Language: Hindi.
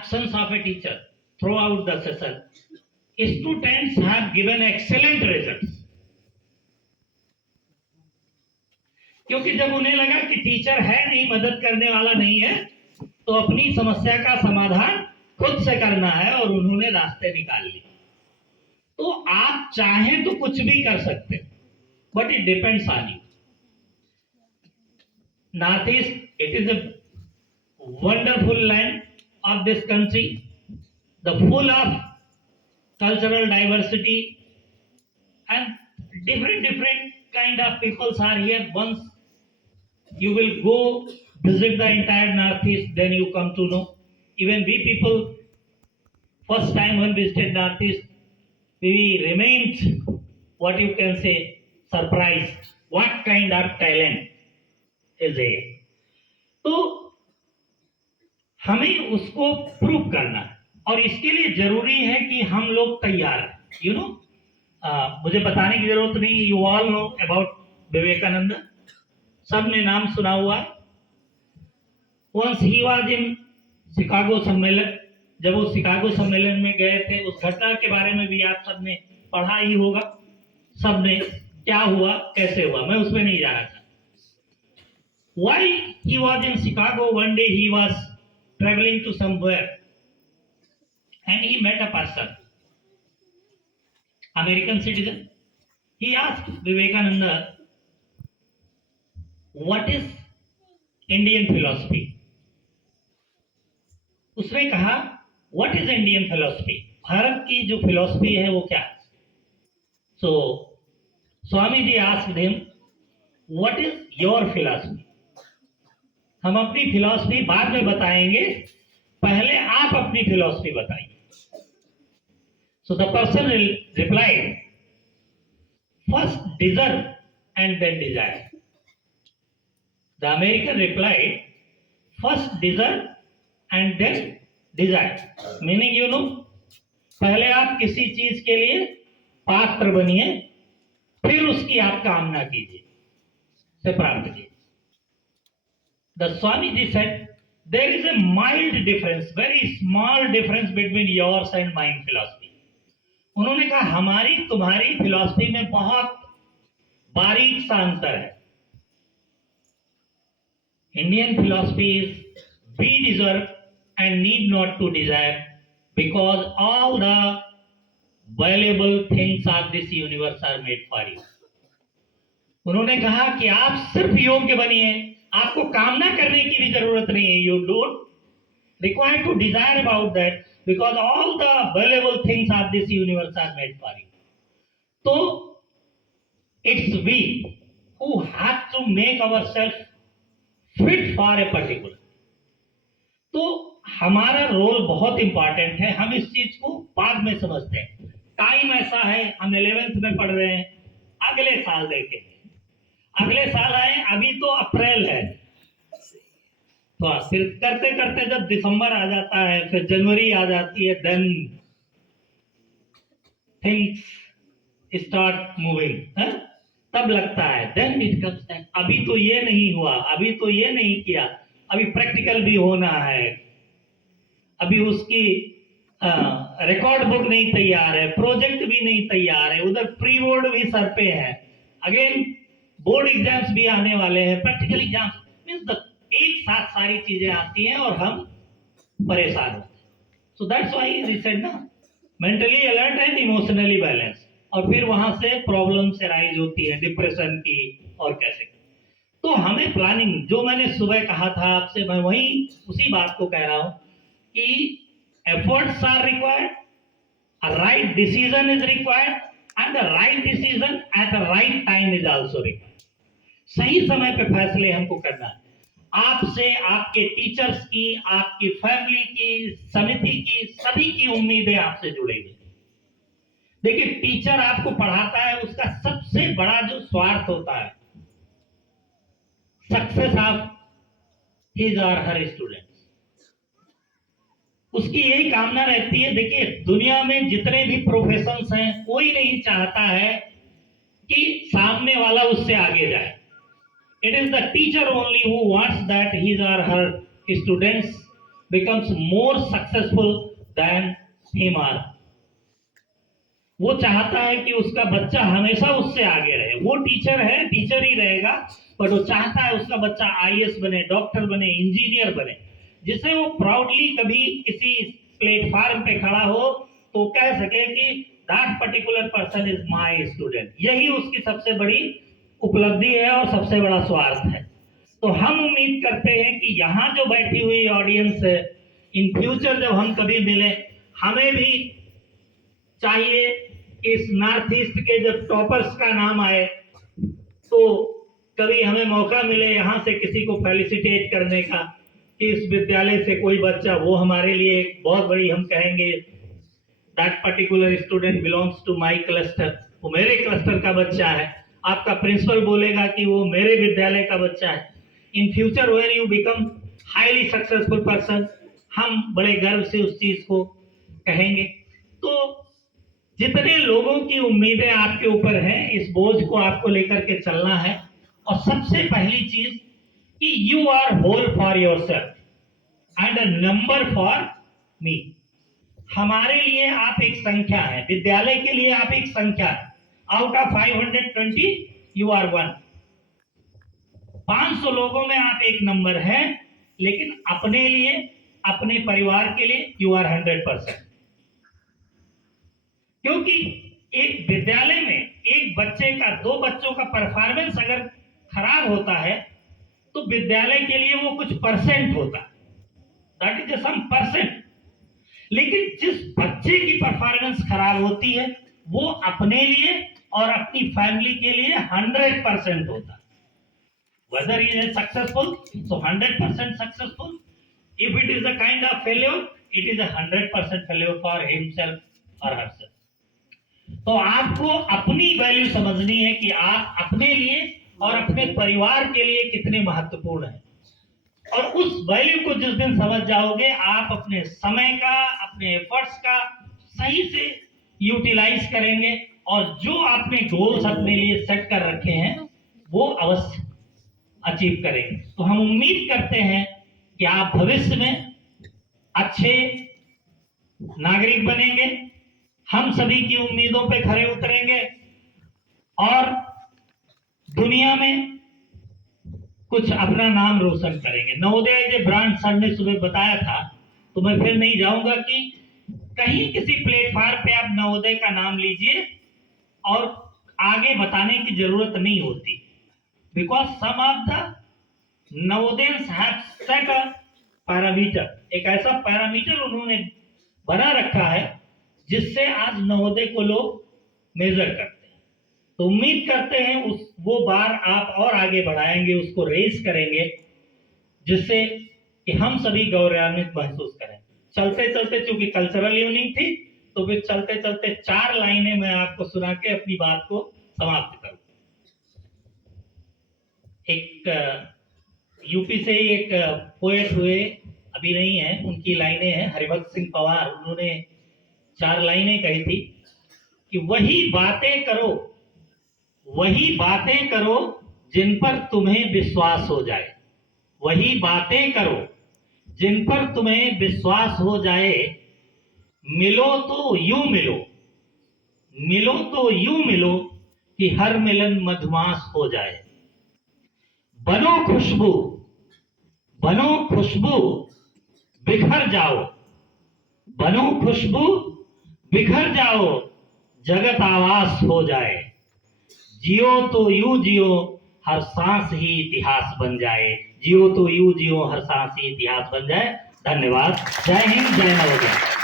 actions of a teacher throughout the session, students have given excellent results. क्योंकि जब उन्हें लगा कि टीचर है नहीं, मदद करने वाला नहीं है, तो अपनी समस्या का समाधान खुद से करना है और उन्होंने रास्ते निकाल लिए। तो आप चाहें तो कुछ भी कर सकते हैं, but it depends on you. North east, it is a wonderful land of this country, the full of cultural diversity and different kind of peoples are here. Once you will go visit the entire Northeast, then you come to know. Even we people, first time when visited Northeast, we remained, what you can say, surprised. What kind of talent is here? तो हमें उसको प्रूव करना है, और इसके लिए जरूरी है कि हम लोग तैयार हैं। यू नो, मुझे बताने की जरूरत नहीं, you all know about Vivekananda, सबने नाम सुना हुआ। Once he was in Chicago सम्मेलन, जब वो शिकागो सम्मेलन में गए थे, उस घटना के बारे में भी आप सबने पढ़ा ही होगा, सबने, क्या हुआ कैसे हुआ, मैं उसमें नहीं जा रहा था। Why he was in Chicago, one day he was traveling to somewhere and he met a person, American citizen. He asked Vivekananda, what is Indian philosophy? उसने कहा, what is Indian philosophy? Bharat की जो फिलॉसफी है वो क्या है? So Swami ji asked him, what is your philosophy? हम अपनी फिलॉसफी बाद में बताएंगे, पहले आप अपनी फिलॉसफी बताइए। So the person replied, first deserve and then desire. The American replied, first deserve and then desire. Meaning, you know, पहले आप किसी चीज के लिए पात्र बनिए, फिर उसकी आप कामना कीजिए, से प्राप्त कीजिए। The Swamiji said, there is a mild difference, very small difference between yours and mine philosophy. उन्होंने कहा, हमारी तुम्हारी फिलॉसफी में बहुत बारीक सा अंतर है। Indian philosophy is we deserve and need not to desire, because all the valuable things of this universe are made for you. उन्होंने कहा कि आप सिर्फ योग्य बनिए, आपको कामना करने की भी जरूरत नहीं है। You don't require to desire about that, because all the valuable things of this universe are made for you. तो it's we who have to make ourself fit for a particular. तो हमारा रोल बहुत इंपॉर्टेंट है, हम इस चीज को बाद में समझते हैं। टाइम ऐसा है, हम 11th में पढ़ रहे हैं, अगले साल देखेंगे, अगले साल आए, अभी तो अप्रैल है, तो फिर करते करते जब दिसंबर आ जाता है, फिर जनवरी आ जाती है, देन थिंग्स स्टार्ट मूविंग, तब लगता है, देन इट कम्स टाइम, अभी तो ये नहीं हुआ, अभी तो ये नहीं किया, अभी प्रैक्टिकल भी होना है, अभी उसकी रिकॉर्ड बुक नहीं तैयार है, प्रोजेक्ट भी नहीं तैयार है, उधर प्री बोर्ड भी सर पे है, अगेन बोर्ड एग्जाम्स भी आने वाले हैं, प्रैक्टिकल एग्जाम्स, मींस एक साथ सारी चीजें आती हैं और हम परेशान होते हैं। So that's why we said ना, mentally alert and emotionally balance, और फिर वहां से प्रॉब्लम्स अराइज होती है, डिप्रेशन की और कैसे। तो हमें प्लानिंग, जो मैंने सुबह कहा था आपसे, मैं वही उसी बात को कह रहा हूं कि efforts are required, a right decision is required, and the right decision at the right time is also required. सही समय पे फैसले हमको करना है। आपसे, आपके टीचर्स की, आपकी फैमिली की, समिति की, सभी की उम्मीदें आपसे जुड़ेगी। देखिए, टीचर आपको पढ़ाता है, उसका सबसे बड़ा जो स्वार्थ होता है, सक्सेस ऑफ हिज और हर स्टूडेंट, उसकी यही कामना रहती है। देखिए, दुनिया में जितने भी प्रोफेशंस हैं, कोई नहीं चाहता है कि सामने वाला उससे आगे जाए। It is the teacher only who wants that his और हर students becomes more successful than him or her. वो चाहता है कि उसका बच्चा हमेशा उससे आगे रहे। वो टीचर है, टीचर ही रहेगा, पर वो चाहता है उसका बच्चा आईएएस बने, डॉक्टर बने, इंजीनियर बने, जिससे वो प्राउडली कभी किसी प्लेटफॉर्म पे खड़ा हो तो कह सके कि that particular person is my student. यही उसकी सबसे बड़ी उपलब्धि है और सबसे बड़ा स्वार्थ है। तो हम उम्मीद करते हैं कि यहाँ जो बैठी हुई ऑडियंस है, इन फ्यूचर जब हम कभी मिले, हमें भी चाहिए इस नॉर्थ ईस्ट के जब टॉपर्स का नाम आए तो कभी हमें मौका मिले यहाँ से किसी को फेलिसिटेट करने का कि इस विद्यालय से कोई बच्चा, वो हमारे लिए एक बहुत बड़ी, हम कहेंगे that particular student belongs to my cluster, वो मेरे क्लस्टर का बच्चा है। आपका प्रिंसिपल बोलेगा कि वो मेरे विद्यालय का बच्चा है। In future when you become highly successful person, हम बड़े गर्व से उस चीज को कहेंगे। तो जितने लोगों की उम्मीदें आपके ऊपर हैं, इस बोझ को आपको लेकर के चलना है। और सबसे पहली चीज कि you are whole for yourself and a number for me. हमारे लिए आप एक संख्या है, विद्यालय के लिए आप एक संख्या है। Out of 520 you are 1। 500 लोगों में आप एक नंबर हैं, लेकिन अपने लिए, अपने परिवार के लिए यू आर 100%। क्योंकि एक विद्यालय में एक बच्चे का, 2 बच्चों का परफॉर्मेंस अगर खराब होता है तो विद्यालय के लिए वो कुछ परसेंट होता है, दैट इज सम परसेंट। लेकिन जिस बच्चे की परफॉर्मेंस खराब होती है वो अपने लिए और अपनी फैमिली के लिए 100% होता है। whether he is successful, so 100% successful. If it is a kind of failure, it is a 100% failure for himself or herself. तो आपको अपनी वैल्यू समझनी है कि आप अपने लिए और अपने परिवार के लिए कितने महत्वपूर्ण हैं। और उस वैल्यू को जिस दिन समझ जाओगे, आप अपने समय का, अपने एफर्ट्स का सही से यूटिलाइज करेंगे और जो आपने गोल्स अपने लिए सेट कर रखे हैं वो अवश्य अचीव करेंगे। तो हम उम्मीद करते हैं कि आप भविष्य में अच्छे नागरिक बनेंगे, हम सभी की उम्मीदों पे खरे उतरेंगे और दुनिया में कुछ अपना नाम रोशन करेंगे। नवोदय जो ब्रांड सर ने सुबह बताया था, तो मैं फिर नहीं जाऊंगा कि कहीं किसी प्लेटफॉर्म पे आप नवोदय का नाम लीजिए और आगे बताने की जरूरत नहीं होती, because some of the Navodayans have set a parameter. एक ऐसा पैरामीटर उन्होंने बना रखा है जिससे आज नवोदय को लोग मेजर करते हैं। तो उम्मीद करते हैं वो बार आप और आगे बढ़ाएंगे, उसको रेस करेंगे, जिससे कि हम सभी गौरवान्वित महसूस करें। चलते चलते, चूंकि कल्चरल इवनिंग थी, तो फिर चलते चलते 4 लाइनें मैं आपको सुना के अपनी बात को समाप्त करूं। एक यूपी से ही एक पोएट हुए, अभी नहीं है, उनकी लाइनें हैं, हरिभक्त सिंह पवार। उन्होंने 4 लाइनें कही थी कि वही बातें करो जिन पर तुम्हें विश्वास हो जाए, वही बातें करो जिन पर तुम्हें विश्वास हो जाए। मिलो तो यूं मिलो कि हर मिलन मधुमास हो जाए। बनो खुशबू बिखर जाओ, जगत आवास हो जाए। जियो तो यूं जियो, हर सांस ही इतिहास बन जाए। जियो तो यूं जियो, हर सांस ही इतिहास बन जाए। धन्यवाद। जय हिंद, जय नवोदय।